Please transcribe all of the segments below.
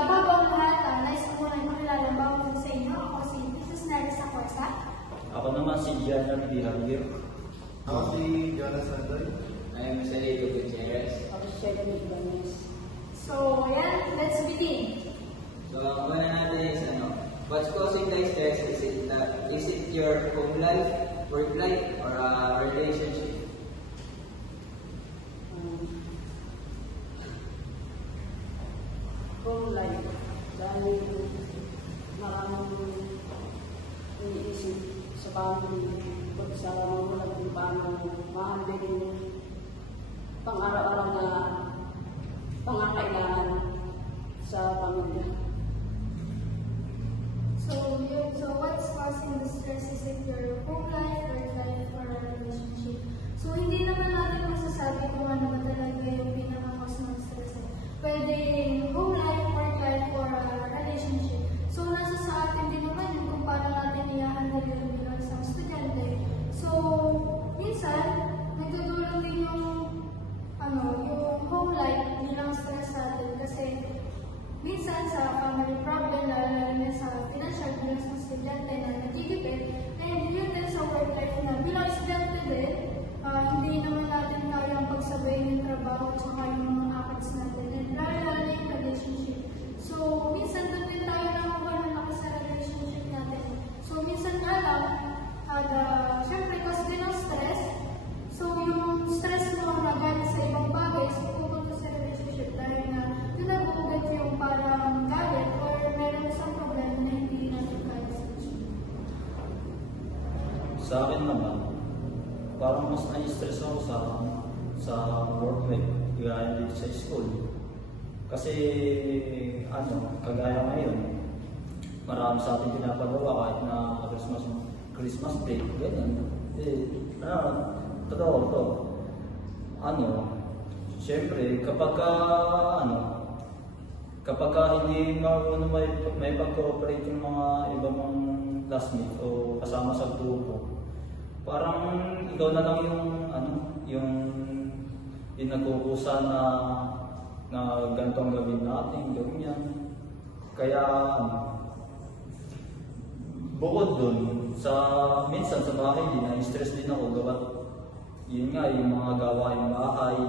bago ang lahat, nice ko muna makilala bago sa inyo. Ako si Mrs. Neris Acorsa. Ako naman si Gianna B. Javier. Ako si Jonas Sandoy. I am Salito Gutierrez. Ako si Shedden Ibanez. So, yan, let's begin. So, ang una natin is what's causing the stress? Is it your home life, work life, or a relationship? Home life. Dahil maraming iniisip sa family at sa mga kung paano mahandling pang-araw-araw na pangangailangan sa pamilya. So what's causing the stress? Is it your home life, work life, or a relationship? So, hindi naman natin masasabi kung ano ba talaga yung pinaka-cause ng stress. Pwede home life, work life, or a relationship. So, nasa sa atin din naman yung kung paano natin i-handle yun bilang isang estudyante. So, minsan, nagtutulong din yung home life bilang stress sa atin kasi minsan sa family problem, lalo na sa financial bilang sa estudyante na nagigipit, and yun din sa work life na bilang estudyante din, hindi naman natin kayang pagsabayin yung trabaho at saka yung mga akats natin, and lalo na yung relationship. So, minsan doon din tayo nakuha ng lakas sa relationship natin. So, minsan nga lang, syempre, cause din ng stress, so yung stress mo na galing sa ibang bagay, so pupunta sa relationship dahil na yun ang bugat yung parang galit or meron isang problema na hindi natin kaya sa Sa akin naman, parang mas na-stress ako sa work life, kaya dito sa school. Kasi, kagaya ngayon, marami sa atin pinapagawa kahit na Christmas break, ganyan. Totoo to. Siyempre, kapag hindi marunong may pag-cooperate yung mga ibang classmates o kasama sa grupo, parang ikaw na lang yung nagkukusa na ganito ang gawin natin, ganyan. Kaya, bukod dun, minsan sa bahay din, na-stress din ako gawa. Yun nga, yung mga gawain bahay,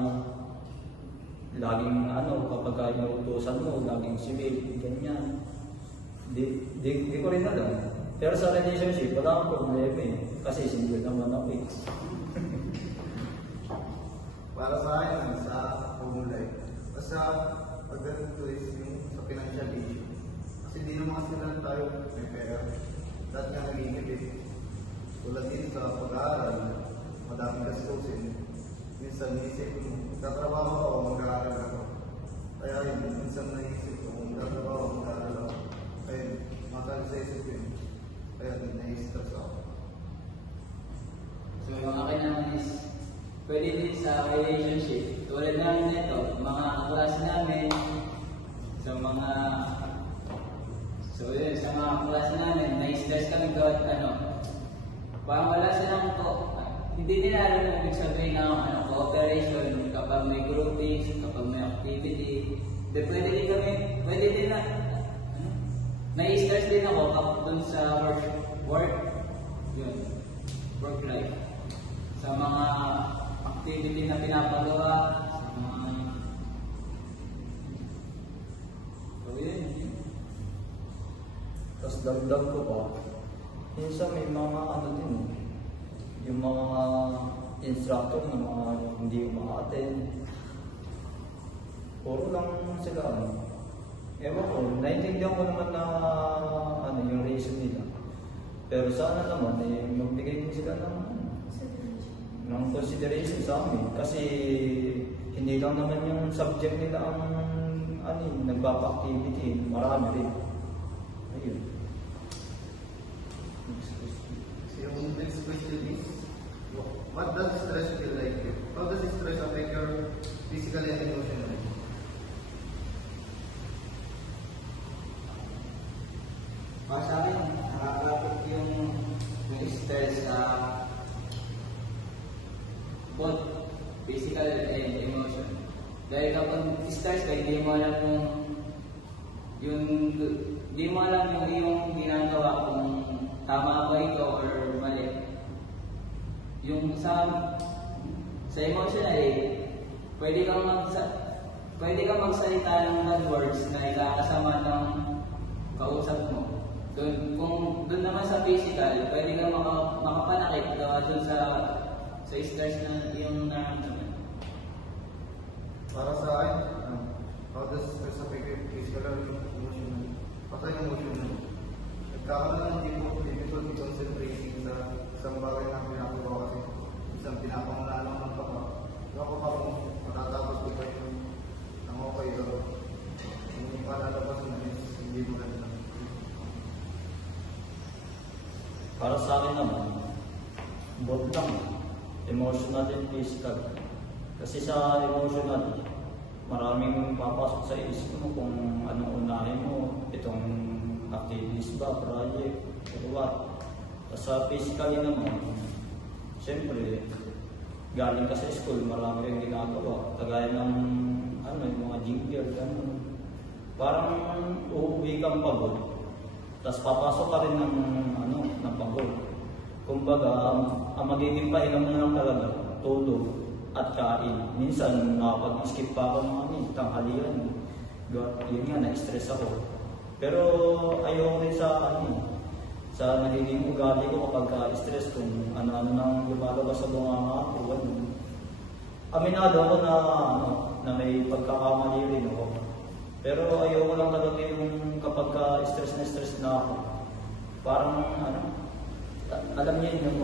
laging kapag inuutosan mo, laging sivil, ganyan. Di ko rin alam. Pero sa relationship, wala akong problema kasi single naman ako Para sa akin, sa home life. Basta, pagdating to is yung sa financial issue. Kasi di naman kasi lang tayo may pera. Dahil nga nag-iingit tulad din sa pag-aaral, madaming gastusin. Minsan naisip ko, magtatrabaho ako, mag-aaral ako. Kaya yun, minsan naisip ko, magtatrabaho ako, mag-aaral ako. Kaya matagal sa isip yun. Kaya din na-stress ako. So, yung akin naman is, pwede din sa relationship. Tulad namin nito, mga class namin, sa mga class namin, may stress kami gawat parang wala silang hindi nila alam kung ibig sabihin ng cooperation kapag may groupings, kapag may activity. Pwede din na, nai-stress din ako kapag dun sa work life. Sa mga activity na pinapagawa, sa mga Tapos dagdag ko pa, minsan may mga yung mga instructor na mga hindi umaattend. Puro lang sila ewan ko, naintindihan ko naman na yung reason nila. Pero sana naman, magbigay din sila ng consideration sa amin. Kasi hindi lang naman yung subject nila ang nagpapa-activity, marami rin. Ayun. Yung next question is, what does stress feel like you? How does stress affect your physically and emotionally? Para sa akin, nakakapit yung stress sa both physical and emotion. Dahil kapag stress ka, hindi mo alam yung di mo alam yung iyong ginagawa kung tama ba ito or mali. Yung sa emotional pwede kang magsalita ng bad words na ikakasama ng kausap mo. Doon naman sa physical, pwede kang makapanakit doon sa stress na yung nararamdaman. Para sa akin, how does stress affect your physical or emotional? Patay yung emotional. Nagkakaroon ng difficulty concentrating sa isang bagay na pinagawa kasi isang pinapangunahan ng papa. Ako pa kung matatapos ko pa yung okay o hindi pa lalabas na hindi maganda. Para sa akin naman, both lang, emotional and physical. Kasi sa emotional, maraming papasok sa isip mo kung anong unahin mo, itong activities ba, project, or what. Sa physically naman, siyempre, galing ka sa school, marami kang ginagawa. Kagaya ng yung mga jigger, gano'n. Parang uuwi kang pagod. Tapos papasok ka rin ng pagod. Kumbaga, ang magiging pahinga mo lang talaga, tulog at kain. Minsan, nakapag-skip pa ako ng tanghalian. Yun nga, na-stress ako. Pero ayaw rin sa nagiging ugali ko kapag stress kung ano-ano nang lumalabas sa bunganga ko. Aminado ako na may pagkakamali rin ako. Pero ayoko lang talaga yung kapag stress na ako. Parang alam niyo yung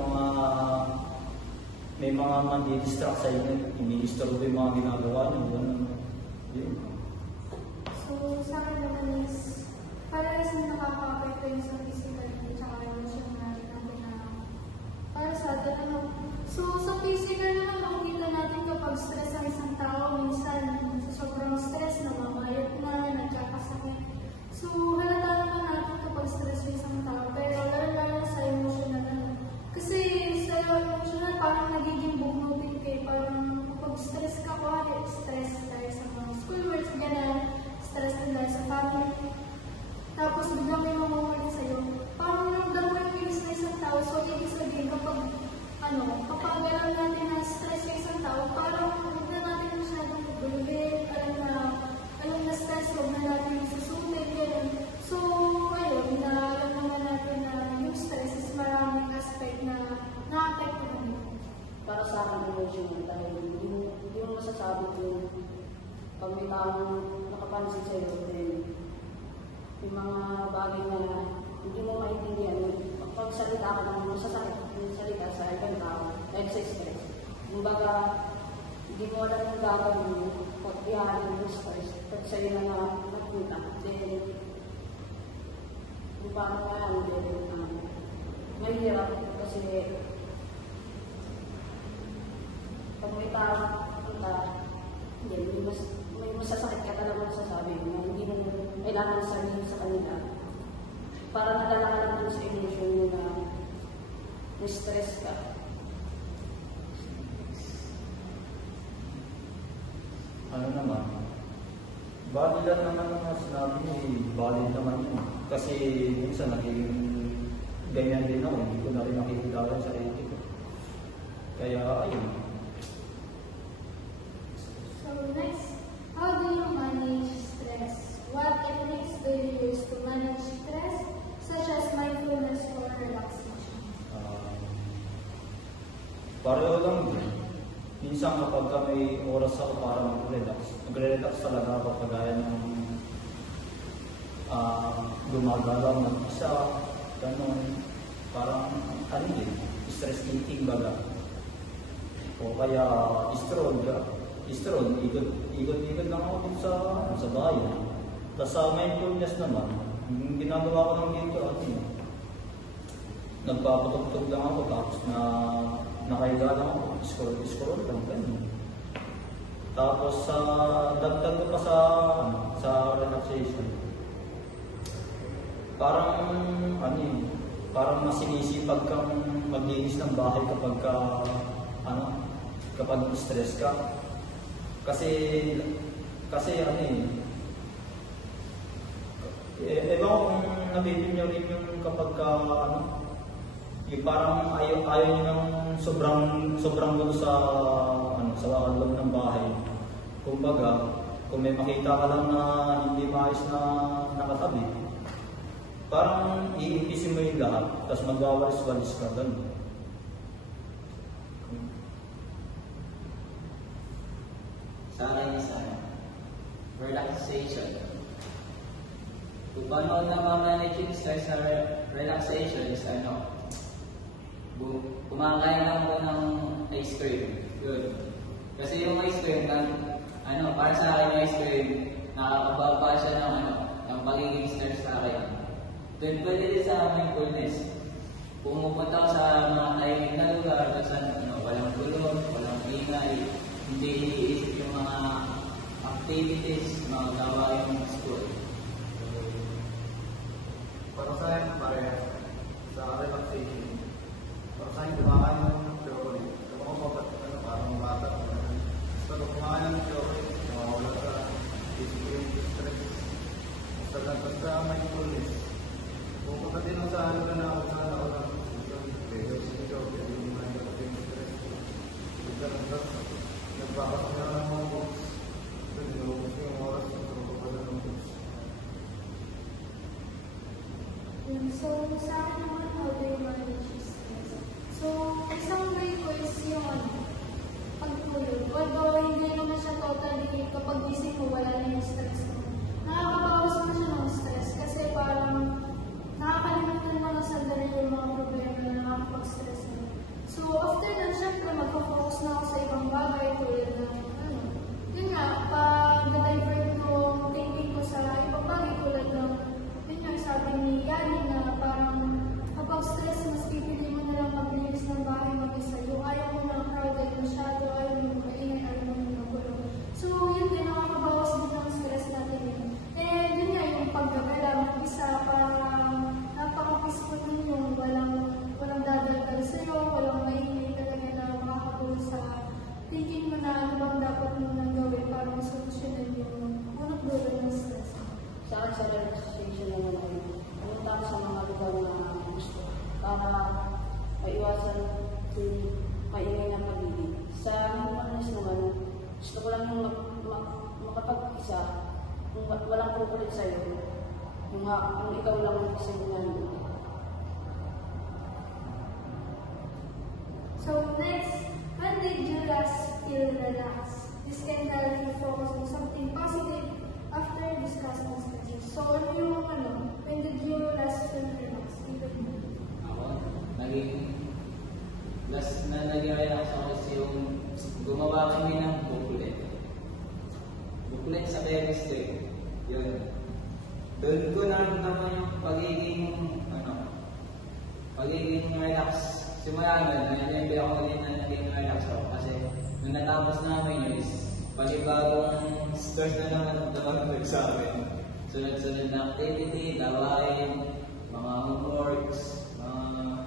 may mga mandi-distract sa inyo, ini-disturb yung mga ginagawa niyo. Yun. So, sa akin naman is, parehas na nakaka-apekto yung sa physical at saka emotional natin na para sa atin. So, sa physical naman, makikita natin kapag stress ang isang tao, minsan sa sobrang stress, namamayot na, nagkakasakit. So, halata naman natin kapag stress ang isang tao, pero lalo sa emotional naman. Kasi sa emotional, parang nagiging bugnutin kayo, parang kapag stress ka, stress dahil sa mga schoolworks, gano'n, stress din dahil sa family. Tapos biglang may mamamalit sa'yo. Parang ramdam mo yung feelings na isang tao. So, ibig sabihin, kapag alam natin na stress yung isang tao, parang huwag na natin masyadong pagulugin, alam na stress, huwag na natin susulit, gano'n. So, ayun, alam naman natin na yung stress is maraming aspect na na-affect naman. Para sa akin, emotional dahil hindi mo masasabi kung pag may taong nakapansin sa'yo, then yung mga bagay na hindi mo maintindihan, pagsalita ka ng masasakit yung salita sa ibang tao, dahil sa stress. Kumbaga, hindi mo alam yung gagawin mo, pag-iharin mo stress, pag sa'yo na napunta, then, kung paano nga yan, then, mahirap kasi, pag may tao punta, may masasakit ka talaga masasabi mo, hindi mo kailangan sabihin sa kanila. Para nadala ka lang dun sa emotion mo na stress ka. Ano naman, valid lang naman ang sinabi mo, valid naman yun. Kasi minsan naging ganyan din ako, hindi ko na rin nakikilala sa sarili ko. Kaya ayun. So next, how do you manage stress? What techniques do you use to manage stress, such as mindfulness or relaxation? Pareho lang din. Minsan kapag may oras ako para magre-relax talaga ako kagaya ng gumagalaw ng isa, gano'n, parang stress eating baga. O kaya stroll, ikot-ikot lang ako dun sa bayan. Tapos sa mindfulness naman, yung ginagawa ko lang dito, nagpapatugtog lang ako tapos nakahiga lang ako, scroll lang, ganyan. Tapos dagdag ko pa sa relaxation. Parang parang masinisipag kang maglinis ng bahay kapag stress ka. Kasi Ewan ko kung napipil nyo rin yung kapag ka, ano, yung parang ayaw nyo ng sobrang gulo sa, ano, sa loob ng bahay. Kumbaga, kung may makita ka lang na hindi maayos na nakatabi, parang iipisin mo yung lahat, tapos magwawalis-walis ka ganun. Sa akin is relaxation. Kung paano namamanage yung stress sa relaxation is kumakain lang po ng ice cream. Yun. Kasi yung ice cream, para sa akin yung ice cream, nakakababa siya ng pagiging stress sa akin. Then pwede din sa mindfulness. Pumupunta ko sa mga tahimik na lugar, walang gulong, walang ingay, hindi iniisip yung mga activities, mga gawain ng school. Para sa akin, sa relaxation, para sa akin, kumakain ng chocolate. Parang bata. Pero kumakain ng chocolate, mawawala sa physical stress. Basta mindfulness. Pupunta din ako sa lugar na ako sa nagbakasya ng mga books. Yung oras na pagpapala ng books. So, sa akin naman, how do you manage stress? So, isang way ko is yung pagtulog. Although, hindi naman siya totally, kapag gising mo, wala na yung stress mo. Nakakabawas mo siya ng stress kasi parang nakakalimutan mo na sandali yung mga problema na nakakapag-stress mo. So, after that, syempre, magpo-focus na ako sa ibang bagay tulad ng, yun nga, pag-divert ko thinking ko sa ibang bagay tulad ng, yun nga, sabi ni Yani na parang kapag stress, mas pipili mo na lang maglinis ng bahay mag-isa. Yung ayaw mo na crowded masyado, ayaw mo kaingay, ayaw mo na magulo. So, yun din, nakakabawas din ng stress natin yun. And yun nga, yung paggagala, mag-isa, parang napaka-peaceful din yung walang dadalgal sa'yo, walang maingay talaga na makakagulo sa thinking mo na ano bang dapat mo nang gawin para masolusyonan yung unang dulo ng stress. Sa akin sa relaxation naman ay pumunta ako sa mga lugar na gusto para maiwasan yung maingay na pag-ibig. Sa mindfulness naman, gusto ko lang makapag-isa kung walang kukulit sa'yo, kung ikaw lang ang kasi nandun. So next, when did you last feel relaxed? This can help you focus on something positive after discussing stress. So when did you last feel relaxed? Ako, last na naging relax ako kasi yung gumawa kami ng booklet. Booklet sa chemistry. Yun. Doon ko naramdaman yung pagiging relax. Simula nun, na-enjoy ako din na naging relax ako kasi nung natapos namin yun is palibagong stress na naman ang damagdag sa amin. Sunod-sunod na activity, lawain, mga homeworks, mga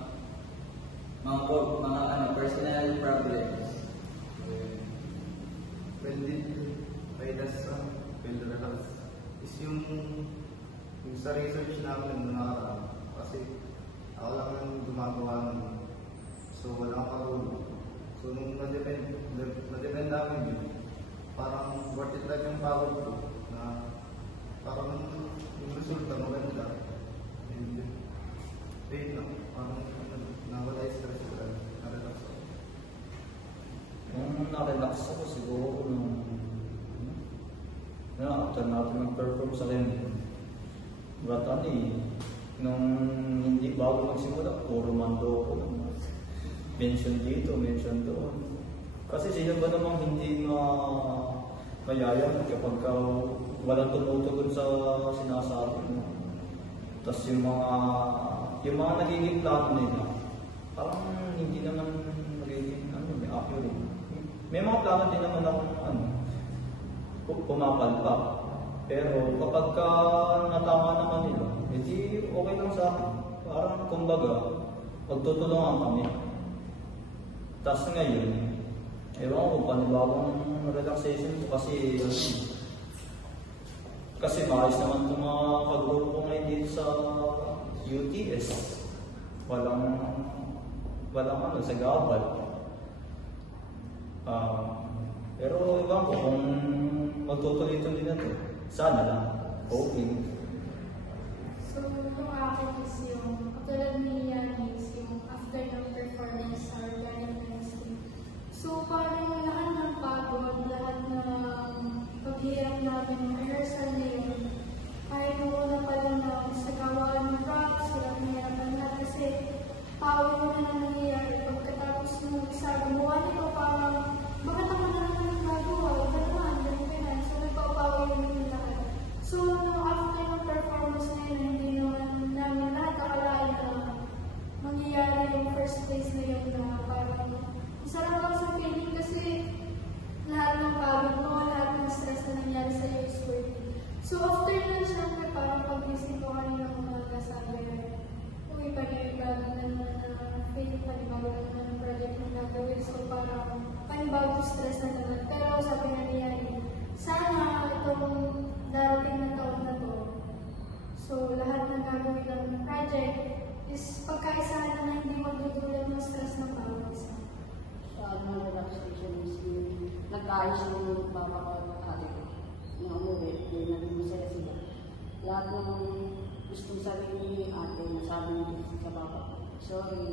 personal problems. When did I last feel relax? Is yung sa research namin nung nakaraan. Kasi ako lang ang gumagawa nun. So wala akong karulo. So nung na-depend namin yun, parang worth it lang yung pagod ko na parang yung resulta maganda. And yun lang, parang nawala yung stress ko lang, na-relax ako. Nung na-relax ako siguro after natin mag-perform sa Lendon. But nung hindi bago magsimula, puro mando ako. Mention dito, mention doon. Kasi sino ba namang hindi mayayang kapag walang tumutugon sa sinasabi mo. Tapos yung mga nagiging plano nila, parang hindi naman nagiging accurate. May mga plano din naman akong pumapalpak. Pero kapag natama naman nila, hindi okay lang sa akin. Parang kumbaga, magtutulungan kami. Tapos ngayon, ewan ko, panibagong relaxation ko kasi Kasi maayos naman itong mga kagrupo ngayon dito sa UTS. Walang ano, sa gabal. Pero iba ko kung magtutuloy-tuloy na ito. Sana lang. Hoping. So, yung akin is yung, katulad ni Yanis, yung after ng performance sa Organic Chemistry. So, parang lahat ng pagod, lahat ng paghihirap namin ng rehearsal na yun, ay noon pa lang na sa gawaan ng props, hirap na hirapan lahat kasi pawin mo na nangyayari. Pagkatapos ng isa, gumawa nito parang, bakit ako na naman nagagawa? Iba naman, ganyan. So, nagpapawin yung lahat. So, after ng performance na yun, hindi naman namin lahat akalain na mangyayari yung first place na yun na parang masarap lang sa feeling kasi lahat ng pagod mo, lahat ng stress na nangyari sa iyo is worth it. So, after nun, syempre, parang pag-isip ko kanina ng umaga, sabi, uy, panibago na naman na faith, panibago na naman ng project na nagawin. So, parang panibago stress na naman. Pero sabi nga niya, sana itong darating na taon na to, so lahat ng gagawin ng project is pagkaisahan na hindi magdudulot ng stress ng bawat isa. Sa ano, relaxation is yung nag-ayos ng papa ko at ate ko. Yung umuwi, yung naging masaya sila. Lahat ng gustong sabihin ni ate, nasabi niyo sa papa ko. Sorry,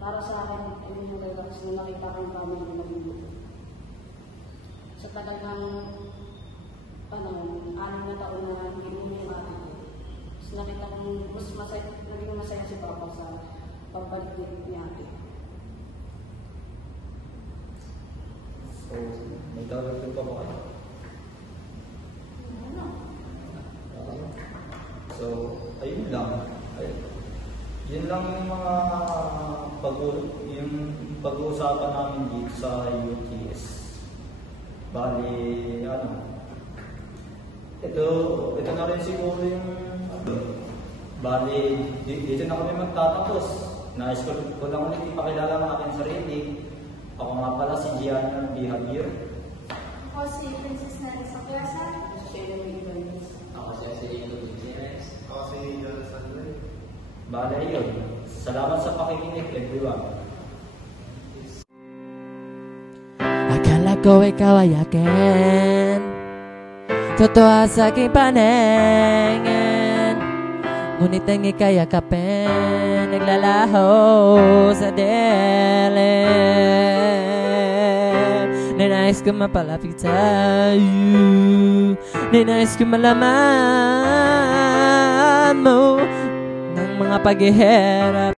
para sa akin, ayun yung relax na nakita ko yung family na naging sa talagang anim na taon na hindi yung ate ko. Tapos nakita ko mas masaya, naging masaya si papa sa pagbalik ni ate. So, may talagang pa ba kayo? Ano? So, ayun lang. Yun lang yung mga pag-uusapan namin dito sa UTS. Bali, ito na rin siguro yung, bali, dito na kami magtatapos. Nais ko lang ulit ipakilala ng aking sarili. Ako nga pala si Gianna B. Javier. Ako si Princess Nari Sakyasa. Sa sila may ibanis. Ako si Aselino Gutierrez. Ako si Joel Sandler. Bali, yun. Salamat sa pakikinig, everyone. Akala ko ikaw ay akin, totoo sa aking paningin, ngunit ang ika'y yakapin, naglalaho sa dilim. Ninais ko mapalapit sa'yo, ninais ko malaman mo ng mga paghihirap